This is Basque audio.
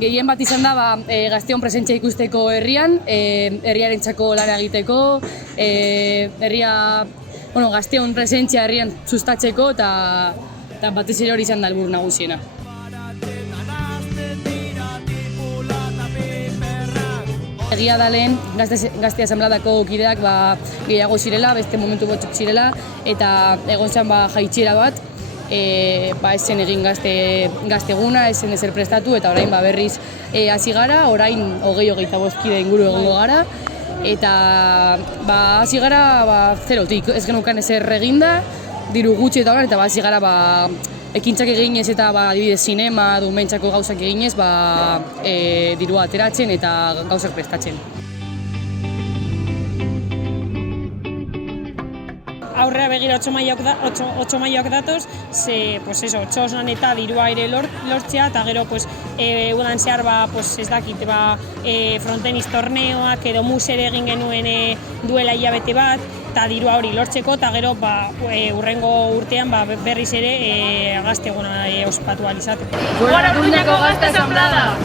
Gehien bat izan da gazteon presentzia ikusteko herrian, herriarentzako lan egiteko, gazteon presentzia herrian sustatzeko eta batez ere hori izan da helburu nagusiena. Egia da lehen, gazte asanbladako kideak gehiago zirela, beste momentu batzuk zirela, eta egon zen jaitxiera bat, ez zen egin gazte eguna, ez zen ezer prestatu, eta orain berriz hasi gara, orain 20-25 kide inguru egongo gara, eta hasi gara zerotik, ez genukan ezer eginda, diru gutxi eta orain, eta hasi gara ekintzak eginez eta adibidez sinema, dumentzako gauzak eginez, dirua ateratzen eta gauzak prestatzen. Aurrera begira 8 maioak datoz, ze, 8 osnan eta dirua ere lortzea, eta gero, udan zehar, ez dakit, frontenis torneoak edo musere egin genuen duela hilabete bat, eta dirua hori lortzeko, eta gero, urrengo urtean berriz ere gazte eguna ospatu ahal izateko. Gora Urduñako Gazte Asanblada!